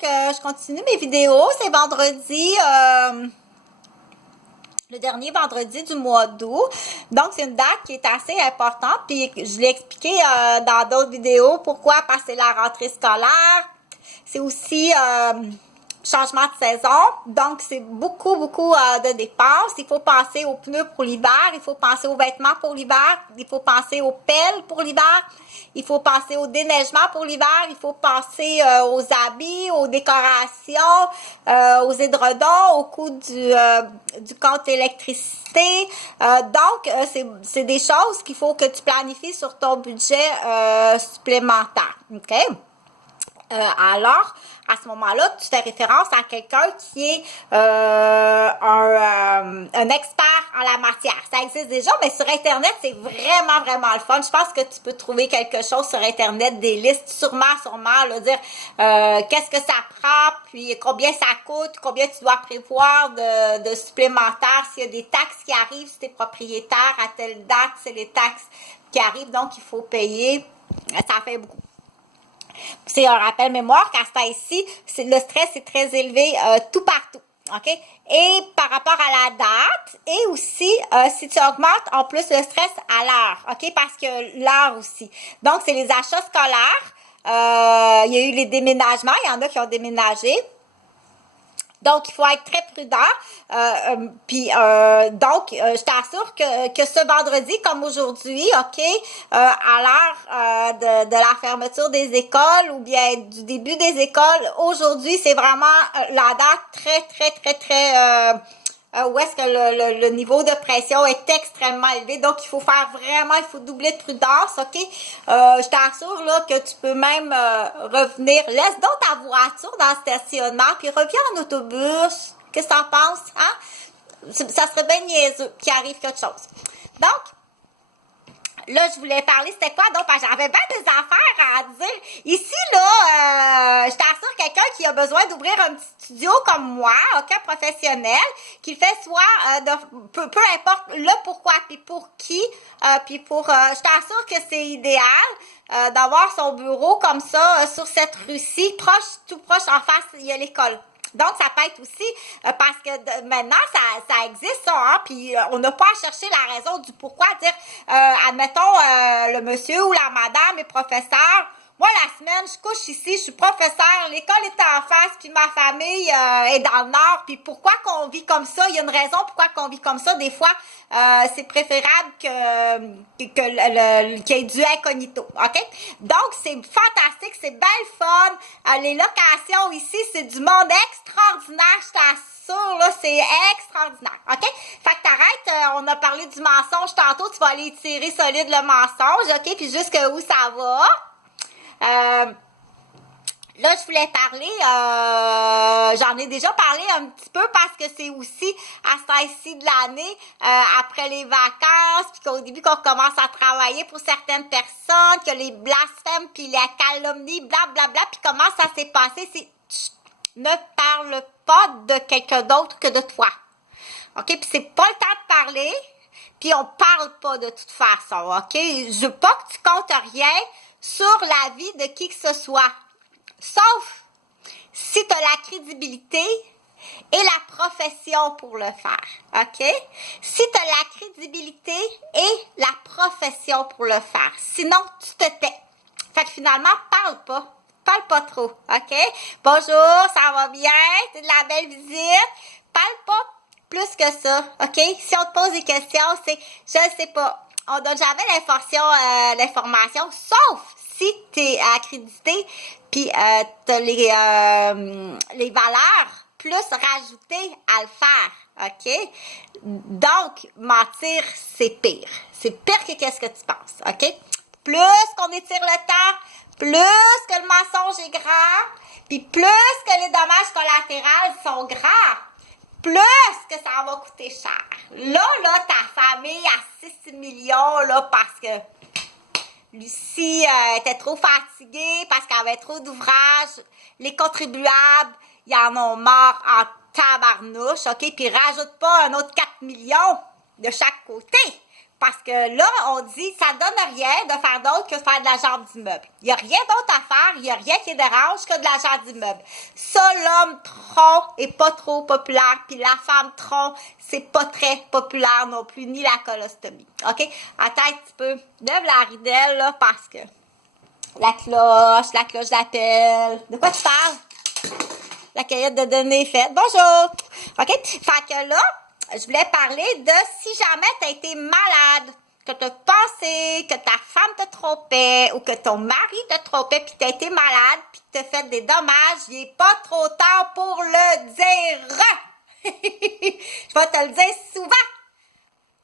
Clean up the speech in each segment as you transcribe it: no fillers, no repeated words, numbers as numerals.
donc je continue mes vidéos. C'est vendredi, le dernier vendredi du mois d'août. Donc, c'est une date qui est assez importante. Puis, je l'ai expliqué dans d'autres vidéos. Pourquoi? Parce que c'est la rentrée scolaire. C'est aussi changement de saison. Donc, c'est beaucoup de dépenses. Il faut penser aux pneus pour l'hiver. Il faut penser aux vêtements pour l'hiver. Il faut penser aux pelles pour l'hiver. Il faut penser au déneigement pour l'hiver. Il faut penser aux habits, aux décorations, aux édredons, au coût du compte électricité. Donc, c'est des choses qu'il faut que tu planifies sur ton budget supplémentaire. OK? Alors, à ce moment-là, tu fais référence à quelqu'un qui est un expert en la matière. Ça existe déjà, mais sur Internet, c'est vraiment le fun. Je pense que tu peux trouver quelque chose sur Internet, des listes, sûrement, là, dire qu'est-ce que ça prend, puis combien ça coûte, combien tu dois prévoir de supplémentaires, s'il y a des taxes qui arrivent, si tu es propriétaire, à telle date, c'est les taxes qui arrivent, donc il faut payer. Ça fait beaucoup. C'est un rappel mémoire qu'à ce temps-ci, le stress est très élevé tout partout. OK? Et par rapport à la date, et aussi, si tu augmentes en plus le stress à l'heure. OK? Parce que l'heure aussi. Donc, c'est les achats scolaires. Il y a eu les déménagements. Il y en a qui ont déménagé. Donc, il faut être très prudent. Donc, je t'assure que ce vendredi, comme aujourd'hui, OK, à l'heure de la fermeture des écoles ou bien du début des écoles, aujourd'hui, c'est vraiment la date très où est-ce que le niveau de pression est extrêmement élevé. Donc, il faut faire vraiment, il faut doubler de prudence, OK? Je t'assure là que tu peux même revenir. Laisse donc ta voiture dans le stationnement, puis reviens en autobus. Qu'est-ce que t'en penses? Hein? Ça serait bien niaiseux qu'il arrive quelque chose. Donc, là, je voulais parler, c'était quoi? Donc, j'avais bien des affaires à dire. Ici, là, je t'assure quelqu'un qui a besoin d'ouvrir un petit studio comme moi, OK, professionnel, qui le fait soit, peu importe le pourquoi, puis pour qui, je t'assure que c'est idéal d'avoir son bureau comme ça, sur cette rue-ci, tout proche, en face, il y a l'école. Donc, ça peut être aussi parce que maintenant, ça existe, ça, hein, puis on n'a pas à chercher la raison du pourquoi, dire, admettons, le monsieur ou la madame est professeur. Moi, la semaine, je couche ici, je suis professeur, l'école est en face, puis ma famille est dans le nord, puis pourquoi qu'on vit comme ça? Il y a une raison pourquoi qu'on vit comme ça. Des fois, c'est préférable qu'il y ait du incognito, OK? Donc, c'est fantastique, c'est belle fun. Les locations ici, c'est du monde extraordinaire, je t'assure, là, c'est extraordinaire, OK? Fait que t'arrêtes, on a parlé du mensonge tantôt, tu vas aller tirer solide le mensonge, OK? Puis jusqu'où ça va? Là, je voulais parler, j'en ai déjà parlé un petit peu parce que c'est aussi à ce temps-ci de l'année, après les vacances, puis qu'au début qu'on commence à travailler pour certaines personnes, que les blasphèmes, puis la calomnie, blablabla, puis comment ça s'est passé, ne parle pas de quelqu'un d'autre que de toi. OK? Puis c'est pas le temps de parler, puis on parle pas de toute façon, OK? Je veux pas que tu comptes rien sur la vie de qui que ce soit. Sauf si tu as la crédibilité et la profession pour le faire. OK? Si tu as la crédibilité et la profession pour le faire. Sinon, tu te tais. Fait que finalement, parle pas. Parle pas trop. OK? Bonjour, ça va bien? C'est de la belle visite. Parle pas plus que ça. OK? Si on te pose des questions, c'est je sais pas. On donne jamais l'information, sauf si tu es accrédité, puis tu as les valeurs plus rajoutées à le faire, OK? Donc, mentir, c'est pire. C'est pire que qu'est-ce que tu penses, OK? Plus qu'on étire le temps, plus que le mensonge est grand, puis plus que les dommages collatéraux sont grands, plus que ça va coûter cher. Là, ta famille a 6 millions, là, parce que Lucie était trop fatiguée, parce qu'elle avait trop d'ouvrages. Les contribuables, ils en ont marre en tabarnouche, OK? Puis rajoute pas un autre 4 millions de chaque côté. Parce que là, on dit, ça donne rien de faire d'autre que faire de l'agent d'immeuble. Il n'y a rien d'autre à faire, il n'y a rien qui dérange que de l'agent d'immeuble. Ça, l'homme tronc est pas trop populaire, puis la femme tronc, c'est pas très populaire non plus, ni la colostomie. OK? Attends un petit peu. Lève la ridelle, là, parce que la cloche d'appel. De quoi tu parles? La cueillette de données est faite. Bonjour! OK? Fait que là, je voulais parler de si jamais tu as été malade, que tu as pensé que ta femme te trompait ou que ton mari te trompait puis tu as été malade puis que tu as fait des dommages, il n'est pas trop tard pour le dire. Je vais te le dire souvent.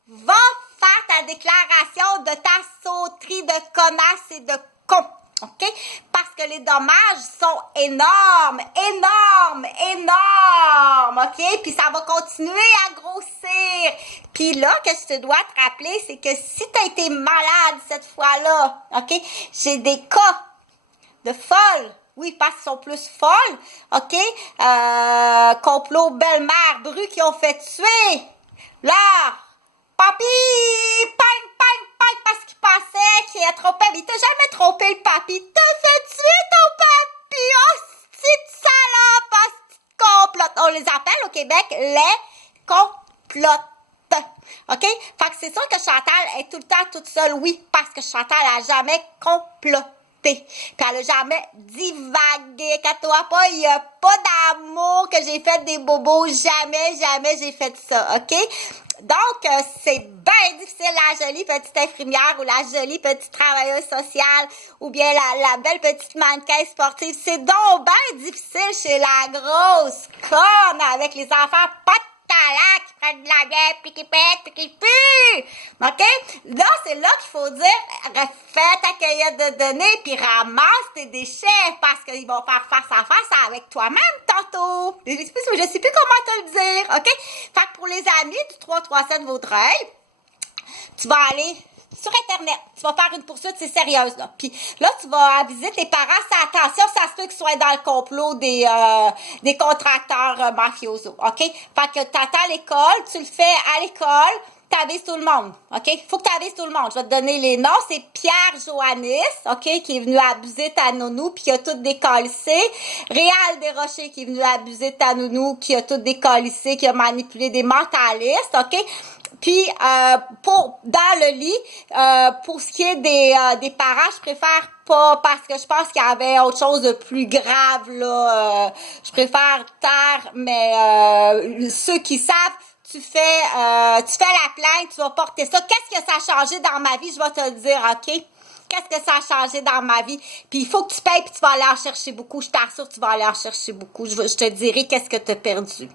Va faire ta déclaration de ta sauterie de connasse et de con. OK? Parce que les dommages sont énormes, énormes, énormes, OK? Puis ça va continuer à grossir. Puis là, qu'est-ce que tu dois te rappeler, c'est que si tu as été malade cette fois-là, OK? J'ai des cas de folles. Oui, parce qu'ils sont plus folles, OK? Complot belle-mère Bru qui ont fait tuer leur papi, pang, pang, pang, parce qu'il pensait qu'il a trompé. Mais il t'a jamais trompé, le papi. T'as fait tuer ton papi. Oh, c'est salope, petite complote. On les appelle au Québec les complotes. OK? Fait que c'est sûr que Chantal est tout le temps toute seule. Oui, parce que Chantal a jamais comploté. Puis elle a jamais divagué. Quand toi pas, il n'y a pas d'amour que j'ai fait des bobos. Jamais, jamais j'ai fait ça. OK? Donc, c'est bien difficile, la jolie petite infirmière ou la jolie petite travailleuse sociale ou bien la belle petite mannequin sportive. C'est donc bien difficile chez la grosse conne avec les enfants pas de talent qui prennent de la bière puis qui pètent puis qui puent. OK? Là, c'est là qu'il faut dire, fais ta cueillette de données puis ramasse tes déchets parce qu'ils vont faire face à face avec toi-même tantôt. Je sais plus comment te le dire. OK? Fait que pour les amis du 337 Vaudreuil, tu vas aller sur Internet. Tu vas faire une poursuite, c'est sérieuse, là. Puis là, tu vas aviser tes parents, c'est attention, ça se peut qu'ils soient dans le complot des contracteurs mafiosos, OK? Fait que t'attends l'école, tu le fais à l'école, t'avises tout le monde, OK? Faut que t'avises tout le monde. Je vais te donner les noms. C'est Pierre Joannis, OK, qui est venu abuser ta nounou, puis qui a tout décalissé. Réal Desrochers, qui est venu abuser ta nounou, qui a tout décalissé, qui a manipulé des mentalistes, OK? Puis, dans le lit, pour ce qui est des parents, je préfère pas, parce que je pense qu'il y avait autre chose de plus grave, là. Je préfère taire, mais ceux qui savent, tu fais la plainte, tu vas porter ça. Qu'est-ce que ça a changé dans ma vie? Je vais te le dire, OK? Qu'est-ce que ça a changé dans ma vie? Puis il faut que tu payes, puis tu vas aller en chercher beaucoup. Je t'assure, tu vas aller en chercher beaucoup. Je te dirai qu'est-ce que tu as perdu.